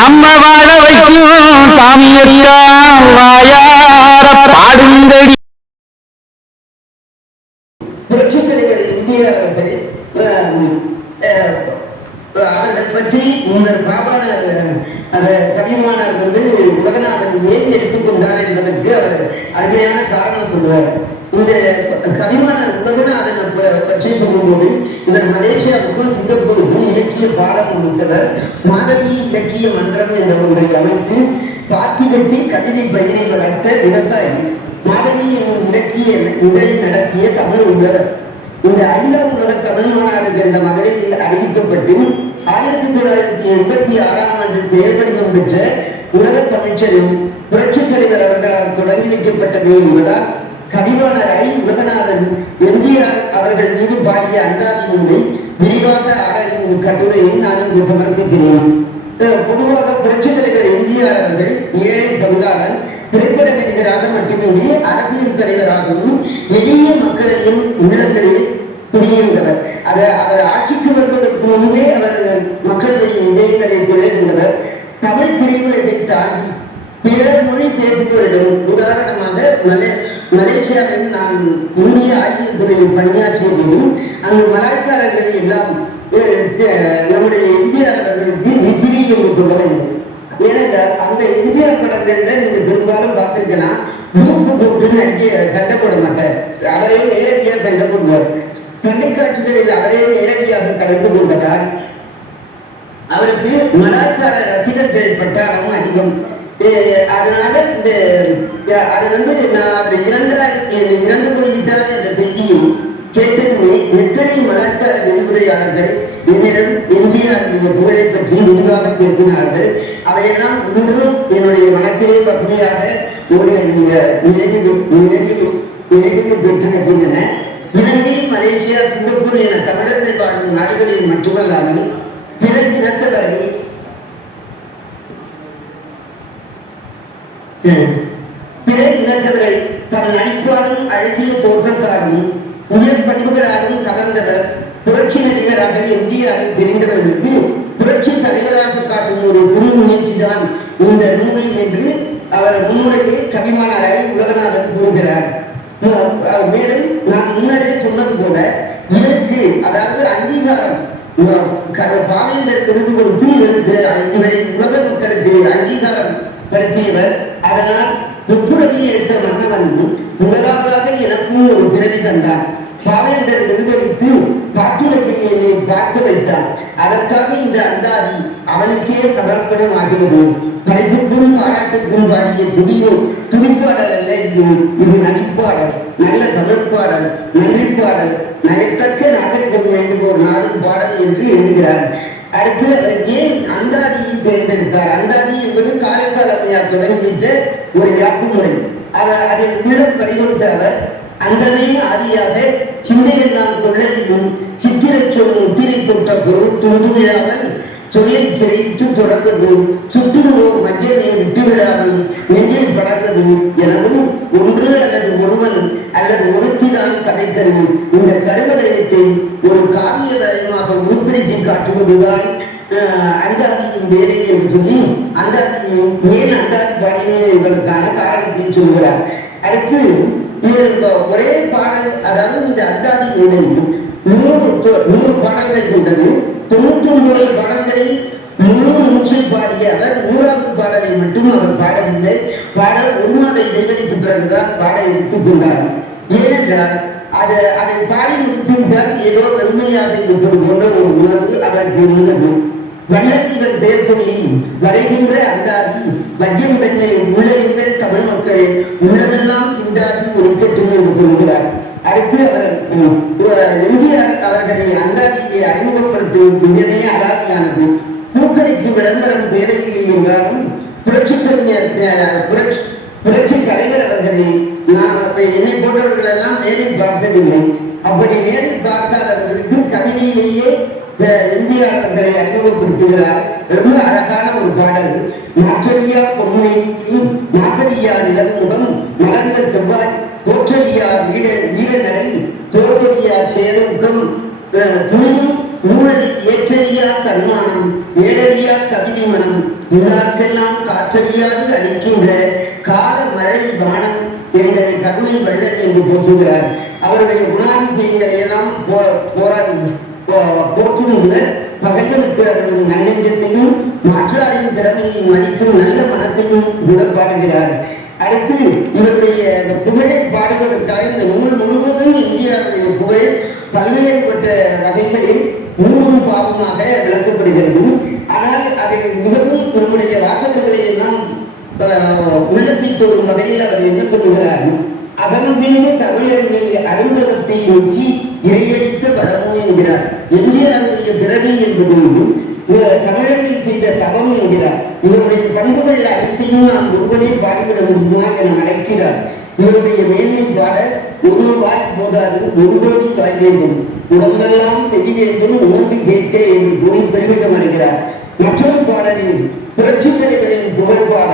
நம்ம வாழ வைக்கும் சாமியக்கா வாயார பாடுங்கடி புரட்சித் தலைவர் இந்திய அவர்கள் அஹ், அஹ், அவர்களை பற்றி முன்னர் பாபான அந்த கவிமானார் வந்து உலகநாதன் ஏன் எடுத்துக்கொண்டார் என்பதற்கு அவர் அருமையான காரணம் சொல்றார் இந்த கவிமானார் உலகநாதன் ப- பற்றி சொல்லும்போது இந்த மலேசியாவுக்கும் சிங்கப்பூருக்கும் இலக்கிய பாடம் கொடுத்தவர் மாதவி இலக்கிய மன்றம் என்ற ஒன்றை அமைத்து பாத்தி வெட்டி கவிதை பயிரை வளர்த்த விவசாயி மாதவி என்னும் இலக்கிய இதழ் நடத்திய தமிழ் உள்ளவர் இந்த ஐந்தாம் உலக தமிழ் மாநாடு என்ற மதுரையில் அறிவிக்கப்பட்டு ஆயிரத்தி தொள்ளாயிரத்தி எண்பத்தி ஆறாம் ஆண்டு செயல்படிவம் பெற்ற உலக தமிழ்ச்சரும் புரட்சித் தலைவர் அவர்களால் தொடங்கி வைக்கப்பட்டது என்பதால் கவிவாணரை உலகநாதன் ஆகிய பாடிய விரிவாக ஆராயும் கட்டுரையை நான் இங்கு சமர்ப்பிக்கிறேன். பொதுவாக புரட்சி தலைவர் எம்ஜிஆர் ஏழை பங்காளர் திரைப்பட நடிகராக மட்டுமின்றி அரசியல் தலைவராகவும் எளிய மக்களின் உள்ளங்களில் குடியிருந்தவர். அதை அவர் ஆட்சிக்கு வருவதற்கு முன்பே அவர் மக்களுடைய இதயங்களை குழைந்தவர் தமிழ் பிரிவுகளை தாண்டி பிற மொழி பேசுபவரிடம் உதாரணமாக மலே மலேசியாவில் நான் இந்திய ஆய்வியல் துறையில் பணியாற்றிய போது அந்த மலாய்க்காரர்கள் எல்லாம் நம்முடைய எம்ஜிஆர் அவர்களுக்கு நிசிரி என்று சொல்ல வேண்டும். ஏனென்றால் அந்த எம்ஜிஆர் படங்கள்ல நீங்க பெரும்பாலும் பார்த்துருக்கலாம். மூக்கு போட்டு நடிக்க சண்டை போட மாட்டார். அவரே நேரடியாக சண்டை போடுவார். சண்டை காட்சிகளில் அவரே நேரடியாக கலந்து கொண்டதால் அவருக்கு மலாய்க்கார ரசிகர்கள் பட்டாளமும் அதிகம். அதனால இந்த அது வந்து நான் அவர் இறந்தார் இறந்து போய்விட்டார் என்ற செய்தியும் கேட்டதுமே எத்தனை மலாய்க்கார விரிவுரையாளர்கள் என்னிடம் எம்ஜிஆர் புகழை பற்றி விரிவாக பேசினார்கள். அவையெல்லாம் இன்றும் என்னுடைய மனத்திலே பத்மையாக நிலையில் நிலையில் நிலையில் பெற்றிருக்கின்றன. இலங்கை மலேசியா சிங்கப்பூர் என தமிழர்கள் வாழும் நாடுகளில் மட்டுமல்லாமல் பிற இனத்தவரை பிற இனத்தவரை தன் நடிப்பாலும் அழகிய தோற்றத்தாரும் உயர் பண்புகளாலும் கவர்ந்தவர் புரட்சி நடிகராக எம்ஜிஆர் தெரிந்தவர்களுக்கு புரட்சி தலைவராக காட்டும் ஒரு குரு முயற்சிதான் இந்த நூலில் என்று அவர் முன்னுரையில் கவிமானாரை உலகநாதன் கூறுகிறார். மேலும் நான் முன்னரே சொன்னது போல இதற்கு அதாவது அங்கீகாரம் க- பாவேந்தர் விருது கொடுத்து இதற்கு இவரை உலக மக்களுக்கு அங்கீகாரம் படுத்தியவர். அதனால் முப்புரவி எடுத்த மன்னவன் முதலாவதாக எனக்கும் ஒரு பிறவி தந்தார். பாவேந்தர் விருதளித்து பாட்டுரையை என்னை பார்க்க வைத்தார். அதற்காக இந்த அந்தாதி அவனுக்கே சமர்ப்பணம் ஆகிறது. பரிசுக்கும் பாராட்டுக்கும் பாடிய துதியோ துதிப்பாடல் அல்ல இது இது நடிப்பாடல் நல்ல தமிழ்ப்பாடல் நன்றிப்பாடல். நயத்தக்க நாகரிகம் ஒரு நாடும் பாடல் என்று எழுதுகிறார். அடுத்து ஏன் அந்தாதியை தேர்ந்தெடுத்தார்? அந்தாதி என்பது காரைக்கால் அம்மையார் தொடங்கி வைத்த ஒரு இழப்பு முறை. அவர் அதில் உள்ள பறிகொடுத்த அவர் அந்தமே ஆதியாக சிந்தையெல்லாம் கொள்ளலிலும் சித்திரை சொல் முத்திரை தொட்ட பொருள் துண்டு சொல்லை சிறையிட்டு தொடர்ந்ததும் சுற்றுவோர் மஞ்சளை விட்டுவிடாமல் நெஞ்சில் படர்ந்தது எனவும் ஒன்று அல்லது ஒருவன் அல்லது ஒருத்திதான் கதைக்கரும் இந்த கருவடயத்தை ஒரு காவிய வளையமாக உருப்பிடித்து காட்டுவதுதான் அந்தாதியின் வேலை என்று சொல்லி அந்தாதியும் ஏன் அந்தாதி பாடினேன் என்பதற்கான காரணத்தை சொல்கிறார். அடுத்து இவர் இப்ப ஒரே பாடல் அதாவது இந்த அந்தாதி நூறு நூறு பாடல்கள் கொண்டது தொண்ணூற்றி ஒன்பது பாடல்களை முழு மூச்சில் பாடிய அவர் நூறாவது பாடலை மட்டும் அவர் பாடவில்லை. பாட ஒரு மாத இடைவெளிக்கு பிறகுதான் பாட எடுத்துக்கொண்டார் ஏனென்றால் அது அதை பாடி முடித்துவிட்டால் ஏதோ வெறுமையாக இருப்பது போன்ற ஒரு உணர்வு அவருக்கு இருந்தது. வல்லத்திகள் பேர் சொல்லி வரைகின்ற அந்தாதி மத்தியம் தன்னை உள்ளங்கள் தமிழ் மக்கள் உள்ளதெல்லாம் சிந்தாதி ஒழிக்கட்டும் என்று சொல்கிறார் அடுத்து அவர் எம்ஜிஆர் அவர்களை அந்தாதியை அறிமுகப்படுத்தும் இதனே அலாதியானது பூக்கடைக்கு விளம்பரம் தேவையில்லை என்றாலும் புரட்சி கவிஞர் அஹ், புரட்சி புரட்சி தலைவர் அவர்களை நான் என்னை போன்றவர்கள் எல்லாம் நேரில் பார்த்ததில்லை. அப்படி நேரில் பார்க்காதவர்களுக்கு கவிதையிலேயே எம்ஜிஆர் அவர்களை அறிமுகப்படுத்துகிறார் ரொம்ப அழகான ஒரு பாடல். மாற்றறியா பொன்மை மாற்றறியா நிலமுகம் மலர்ந்த செவ்வாய் போற்றறியா வீட வீர நடை சோழறியா சேருக்கம் அஹ், துணியும் ஊழல் ஏற்றறியா தன்மானம் ஏடறியா கவிதை மனம் இதற்கெல்லாம் காற்றறியாது அளிக்கின்ற கால மழை வானம் எங்கள் கருணை வெள்ளல் என்று போற்றுகிறார். அவருடைய குணாதிசயங்களை எல்லாம் போ- போராடி போற்றும் முன்னர் பகைகளுக்கு அவர்கள் நல்லெஞ்சத்தையும் மாற்றாரின் திறமையை மதிக்கும் நல்ல மனத்தையும் உடற்பாடுகிறார் அடுத்து இவருடைய புகழை பாடுவதற்காக இந்த நூல் முழுவதும் இந்தியாவுடைய புகழ் பல்வேறுபட்ட வகைகளில் மூடும் பாவமாக விளக்கப்படுகிறது. ஆனால் அதை மிகவும் நம்முடைய வாசகர்களை எல்லாம் உள்ளத்தை தோறும் வகையில் அவர் என்ன சொல்லுகிறார்? அகன்பிந்த தமிழர்களை அறிமுகத்தை நோக்கி எம்ஜிஆருடைய பிறவி என்பது தமிழர்கள் செய்த தவம் என்கிறார். இவருடைய பண்புகள் அனைத்தையும் நாம் ஒருவனே பாடிவிட முடியுமா என அழைக்கிறார் இவருடைய மேன்மை பாட ஒரு வாய் போதாது ஒரு கோடி வாய் வேண்டும். உடம்பெல்லாம் செய்ய வேண்டும் உணர்ந்து கேட்க என்று கூறி பெருமிதம் அடைகிறார். மற்றொரு பாடலில் புரட்சி தலைவரின் புகழ் பாட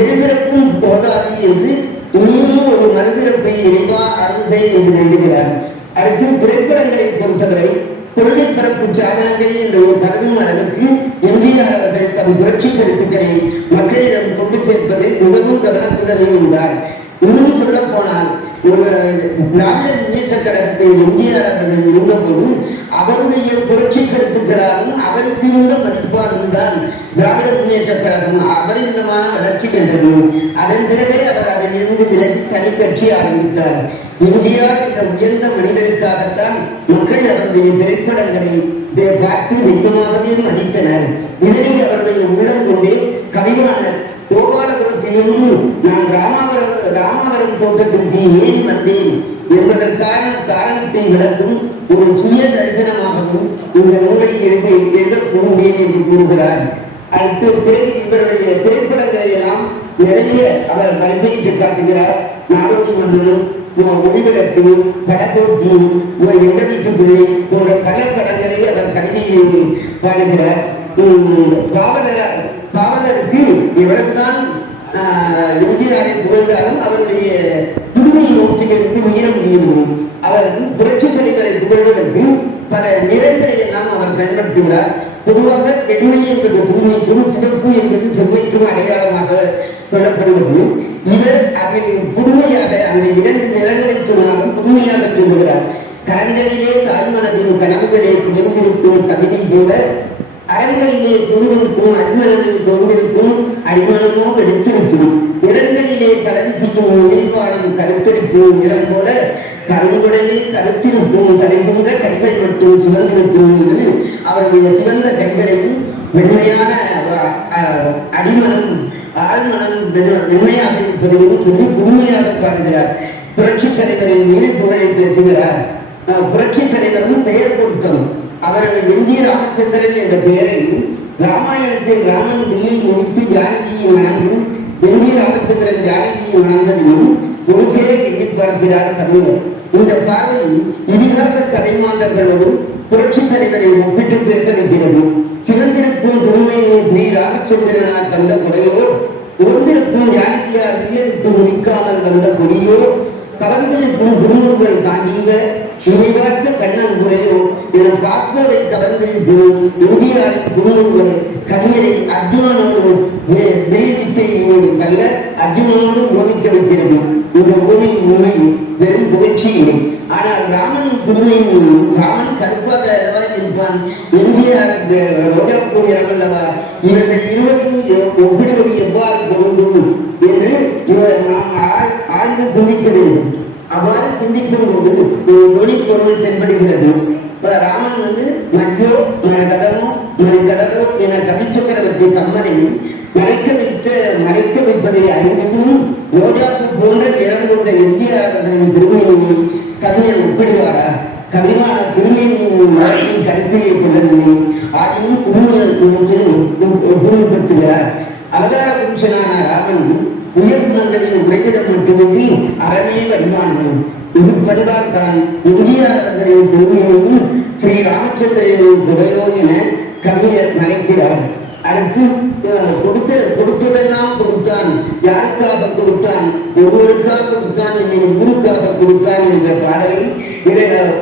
எழுபிறப்பும் போதாது என்று இன்னும் ஒரு மறுபிறப்பை இறைவா அருள்பை என்று எழுதுகிறார். அடுத்து திரைப்படங்களை பொறுத்தவரை கொள்கை பரப்பு சாதனங்கள் என்ற ஒரு கருதும் அளவுக்கு எம்ஜிஆர் அவர்கள் தம் புரட்சி கருத்துக்களை மக்களிடம் கொண்டு சேர்ப்பதில் மிகவும் கவனத்துடன் இருந்தார். இன்னும் சொல்ல போனால் ஒரு திராவிட முன்னேற்ற கழகத்தில் எம்ஜிஆர் அவர்கள் இருந்தபோது அவருடைய புரட்சி கருத்துக்களாலும் அவருக்கு இருந்த மதிப்பாலும் தான் திராவிட முன்னேற்ற கழகம் அபரிமிதமான வளர்ச்சி கண்டது. அதன் பிறகே அவர் அதிலிருந்து விலகி தனி கட்சி ஆரம்பித்தார். எம்ஜிஆர் என்ற உயர்ந்த மனிதருக்காகத்தான் மக்கள் அவருடைய திரைப்படங்களை பார்த்து தெய்வமாகவே மதித்தனர். இதனை அவருடைய உள்ளம் கொண்டே கவிவாணர் கோபாலபுரத்திலிருந்து நான் ராமாவரம் ராமாவரம் தோட்டத்திற்கு ஏன் வந்தேன் என்பதற்கான காரணத்தை விளக்கும் ஒரு சுய தரிசனமாகவும் இந்த நூலை எழுதி எழுதப் புகுந்தேன் என்று கூறுகிறார். அடுத்து திரை இவருடைய திரைப்படங்களை எல்லாம் நிறைய அவர் வரிசையிட்டு காட்டுகிறார். நாடோடி மன்னனும் ஒளிவிளக்கு படத்தோட்டி எங்க வீட்டு பிள்ளை போன்ற பல படங்களை அவர் கவிதையை பாடுகிறார். உம், பாவலர் பாவலருக்கு எவ்வளவுதான் ஆஹ், எம்ஜிஆரை புகழ்ந்தாலும் அவருடைய புதுமையை நோக்கிலிருந்து உயர முடியவில்லை அவர் புரட்சி தலைவரை புகழ்வதற்கு பல நிறங்களை எல்லாம் அவர் பயன்படுத்துகிறார். பொதுவாக பெண்மை என்பது புதுமைக்கும் சிவப்பு என்பது செம்மைக்கும் அடையாளமாக சொல்லப்படுகிறது. இவர் அதில் புதுமையாக அந்த இரண்டு நிறங்களை சொன்னாலும் புதுமையாக சொல்லுகிறார் கரங்களிலே தாய்மனதின் கனவுகளே குறைந்திருக்கும் கவிதை கூட அறங்களிலே கொண்டிருக்கும் அடிமனங்களில் கொண்டிருக்கும் அடிமனமோ எடுத்திருக்கும் இடங்களிலே தலைவி செய்யும் நிலைப்பாடும் கருத்திருக்கும் நிறம் போல கருங்குடையில் கருத்திருக்கும் தலைகுங்க கைகள் மட்டும் சுதந்திருக்கும் என்று அவருடைய சிவந்த கைகளையும் வெண்மையான அடிமனம் ஆழ்மனம் வெண்மையாக இருப்பதையும் சொல்லி புதுமையாக பாடுகிறார். புரட்சி தலைவரின் நீர் புகழை பேசுகிறார் புரட்சி தலைவரும் பெயர் பொருத்தம் அவரது எம்ஜி ராமச்சந்திரன் என்ற பெயரை ராமாயணத்தில் ராமன் பிள்ளை முடித்து ஜானகியை மணந்து எம்ஜி ராமச்சந்திரன் ஜானகியை மணந்ததையும் ஒரு சேர எண்ணி பார்க்கிறார் தமிழர். இந்த பார்வை இதிகாச கதைமாந்தர்களோடு புரட்சி தலைவரை ஒப்பிட்டு பேச வைக்கிறது சிவந்திருக்கும் திருமையை ஸ்ரீ ராமச்சந்திரனார் தந்த கொடையோ உறந்திருக்கும் ஜானகியார் வியடித்து முடிக்காமல் வந்த கொடியோ கலந்திருக்கும் குருமுருகள் தாண்டிய இவைவார்த்த கண்ணன் குறையோ என பார்ப்பவை கலந்திருக்கும் இந்தியாவின் குருமுருகள் கவிஞரை அர்ஜுனனோடு வே- வேடித்தை அல்ல அர்ஜுனனோடு ஓமிக்க வைக்கிறது. இந்த பூமி உண்மை வெறும் புகழ்ச்சியே. ஆனால் ராமன் திருமையும் ராமன் கருப்பாக இருப்பான் எம்ஜிஆர் ரோஜாப்பூர் அல்லவா இவர்கள் இருவரையும் ஒப்பிடுவது எவ்வாறு பொருந்தும்? சிந்திக்க வேண்டும் அவ்வாறு சிந்திக்கும் போது ஒரு மொழி பொருள் தென்படுகிறது. ராமன் வந்து மஞ்சோ மரகதமோ மணிகடலோ என கவிச்சக்கரவர்த்தி தம்மனையும் மறைக்க வைத்த மறைக்க வைப்பதை அறிந்ததும் ரோஜாப்பு போன்ற நிறம் கொண்ட எம்ஜிஆர் அவர்களின் திருமணியை கவிஞர் ஒப்பிடுவாரா? கவிமான திருமணியின் மரத்தை கருத்திலே கொள்ளவில்லை ஆயினும் குடும்பங்கள் ஒப்புமைப்படுத்துகிறார். அவதார புருஷனான ராமன் உயர் உரையிடம் மட்டுமின்றி அறமே வடிவானவன். இது தான் எம்ஜிஆர் அவர்களின் ஸ்ரீ ராமச்சந்திரனின் புகையோ என கவிஞர் நினைக்கிறார் அடுத்து கொடுத்த கொடுத்ததெல்லாம் கொடுத்தான். யாருக்காக கொடுத்தான்? ஒருவருக்காக கொடுத்தான் என்னை குருக்காக கொடுத்தான் என்ற பாடலை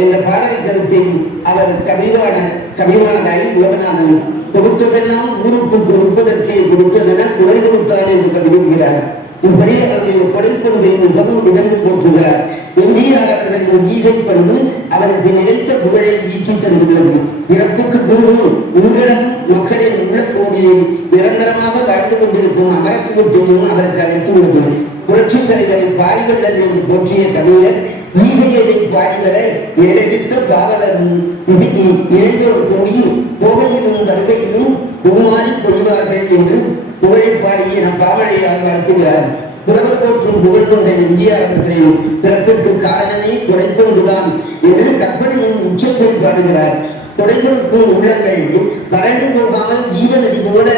என்ற பாடல் கருத்தை அவர் கவிவான கவிமானதாய் யோகநாதன் கொடுத்ததெல்லாம் ஊருக்கு கொடுப்பதற்கே கொடுத்ததென குரல் கொடுத்தார் என்று கருதுகிறார் இப்படி அவருடைய கொடைப்பொருளை மிகவும் இழந்து போற்றுகிறார். எம்ஜிஆர் அவர்களின் ஈகை பண்பு அவருக்கு நிலைத்த புகழை ஈட்டி தந்துள்ளது. பிறப்புக்கு முன்பும் உங்களிடம் மக்களின் உள்ள கோவிலை நிரந்தரமாக வாழ்ந்து கொண்டிருக்கும் அமரத்துவத்தையும் அவருக்கு அழைத்து அளித்துள்ளது. புரட்சித் தலைவரின் பாரிவள்ளலில் போற்றிய கவிஞர் ஈகையை பாடிகளை எழுதித்த பாவலரும் இதுக்கு இளைஞர் கூடி கோவையிலும் கருகையிலும் உருமாறி கொள்வார்கள் என்று புகழை பாடிய நம் பாவலையால் நடத்துகிறார் புலவர் போற்றும் புகழ் கொண்ட எம்ஜிஆர் அவர்களின் பிறப்பிற்கு காரணமே கொடைக்கொண்டுதான் என்று கற்பனையின் உச்சத்தில் பாடுகிறார். கொடைகளுக்கும் உள்ளங்கள் வறண்டு போகாமல் ஜீவநதி போல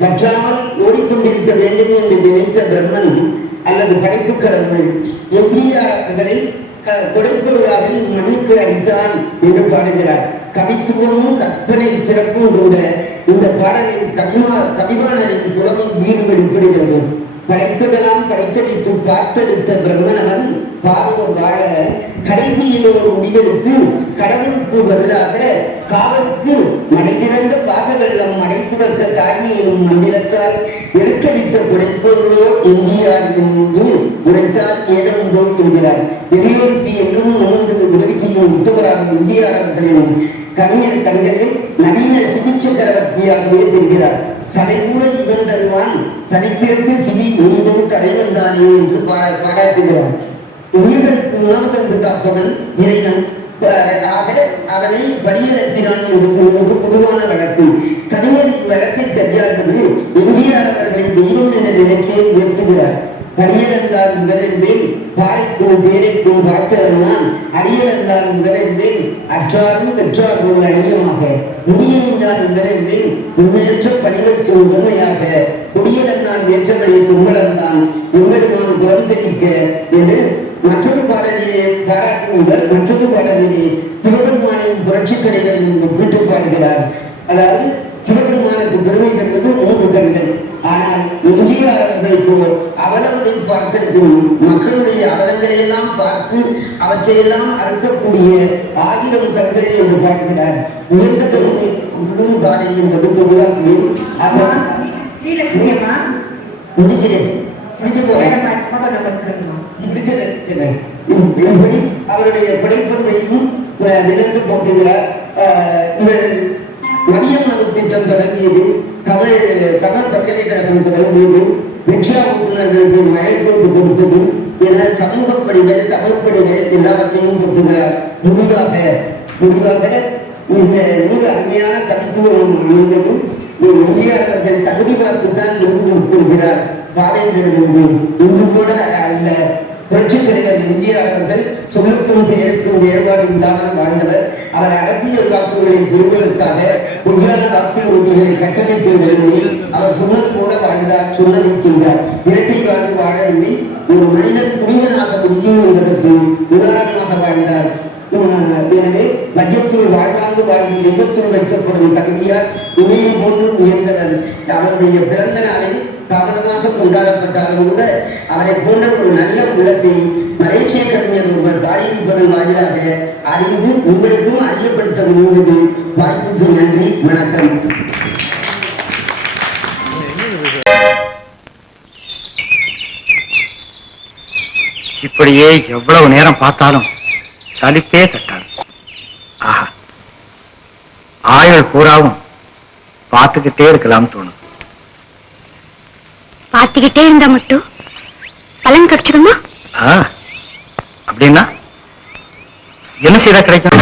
வற்றாமல் ஓடிக்கொண்டிருக்க வேண்டும் என்று நினைத்த பிரம்மன் அல்லது படைப்பு கடவுள் எம்ஜிஆர் அவர்களை க- விழாவில் மண்ணுக்கு அடித்தான் என்று பாடுகிறார். கவித்துவமும் கற்பனை சிறப்பும் கூட இந்த பாடலில் கவிமா கவிவாணரின் புலமை வீறு வெளிப்படுகிறது படைத்ததெல்லாம் படைத்தளித்து பார்த்தெடுத்த பிரம்மனவன் பார்வம் வாழ கடைசியில் ஒரு முடிவெடுத்து கடவுளுக்கு பதிலாக காவலுக்கு மடைதிறந்த பாகவெள்ளம் மடை சுழற்ற தாய்மையிலும் மந்திரத்தால் எடுத்தளித்த குடைப்பொருளோ என்றும் உடைத்தால் ஏதமுண்டோ என்கிறார். பெரியோருக்கு என்றும் உணர்ந்து உதவி செய்யும் உத்தவராக இந்தியார் அவர்களின் கவிஞர் கண்களில் நவீன சிகிச்சை சக்கரவர்த்தியாகவே தெரிகிறார் சதை கூட இவன் தருவான் சனித்திற்கு சிவி மீண்டும் தலைவன் தானே என்று பாராட்டுகிறார். உயிர்களுக்கு உணவு தந்து காப்பவன் இறைவன். ஆக அவனை படியிலத்தினான் என்று சொல்வது பொதுவான வழக்கு கவிஞரின் வழக்கை கையாள்வது இந்தியாளர்களை தெய்வம் என்ற நினைக்க உயர்த்துகிறார் படியிழந்தால் உடலில் பாய்க்கும் தேரைக்கும் பார்த்தவன்தான் அடியிழந்தால் உடலில் அற்றாரும் பெற்றாரும் அணியமாக முடியிழந்தால் உடலில் உண்மையற்ற பணிகளுக்கு முதன்மையாக குடியிழந்தான் ஏற்றபடி கும்பலந்தான். எம்பெருமான் புறம் தெரிவிக்க என்று மற்றொரு பாடலிலே பாராட்டும் இவர் மற்றொரு பாடலிலே சிவபெருமானின் புரட்சி தலைவரின் என்று பாடுகிறார். அதாவது சிவபெருமானுக்கு பெருமை தருவது மூன்று கண்கள். ஆனால் எம்ஜிஆர் அவர்களுக்கு அவலவதை பார்த்திருக்கும் மக்களுடைய அவலங்களை எல்லாம் பார்த்து அவற்றையெல்லாம் அறுக்கக்கூடிய ஆயிரம் கண்கள் என்று பாடுகிறார் உயர்ந்த தருமை உள்ளும் காலை என்பது தொழிலாளியும் அவர் முடிக்கிறேன். முடிக்க போறேன். இப்படி அவருடைய படைப்பொருளையும் விலங்கு போட்டுகிறார். இவர் மதிய உணவு திட்டம் தொடங்கியது. தமிழ் தமிழ் பல்கலைக்கழகம் தொடங்கியது ரிக்ஷா மழை கொண்டு கொடுத்தது என சமூக பணிகள் தமிழ் பணிகள் எல்லாவற்றையும் போட்டுகிறார் முடிவாக முடிவாக இந்த நூல் அருமையான தனித்துவம் அமைந்ததும் எம்ஜிஆர் தகுதி பார்த்து தான் விருது கொடுத்திருக்கிறார். பாவேந்தர் ஒன்று இன்று கூட அல்ல. புரட்சித் தலைவர் எம்ஜிஆர் சொல்லுக்கும் செயலுக்கும் வேறுபாடு இல்லாமல் வாழ்ந்தவர் அவர் அரசியல் வாக்குகளை பெறுவதற்காக பொய்யான வாக்கு உறுதிகளை கட்டமைத்து வருவதை அவர் சொன்னது போல வாழ்ந்தார் சொன்னதை செய்தார். இரட்டை வாழ்வு வாழவில்லை ஒரு மனிதன் புனிதனாக முடியும் என்பதற்கு உதாரணமாக வாழ்ந்தார் எனவே மையத்துள் வாழ்வாங்கு வாழ்ந்து தெய்வத்துள் வைக்கப்படும் தகுதியால் உண்மையை போன்று உயர்ந்தவர் அவருடைய பிறந்த நாளை தாமதமாக கொண்டாடப்பட்டாலும் கூட அவரை போன்ற ஒரு நல்ல உள்ளத்தை மலேசிய கவிஞர் ஒருவர் பாடியிருப்பதன் வாயிலாக அறிந்து உங்களுக்கும் அறியப்படுத்த முடிந்தது. வாய்ப்புக்கு நன்றி வணக்கம். இப்படியே எவ்வளவு நேரம் பார்த்தாலும் சலிப்பே தட்டாது ஆஹா ஆயுள் பூராவும் பார்த்துக்கிட்டே இருக்கலாம் தோணும் பார்த்துக்கிட்டே இருந்தா மட்டும் பலன் கிடைச்சிடுமா ஆ, அப்படின்னா என்ன செய்தா கிடைக்கும்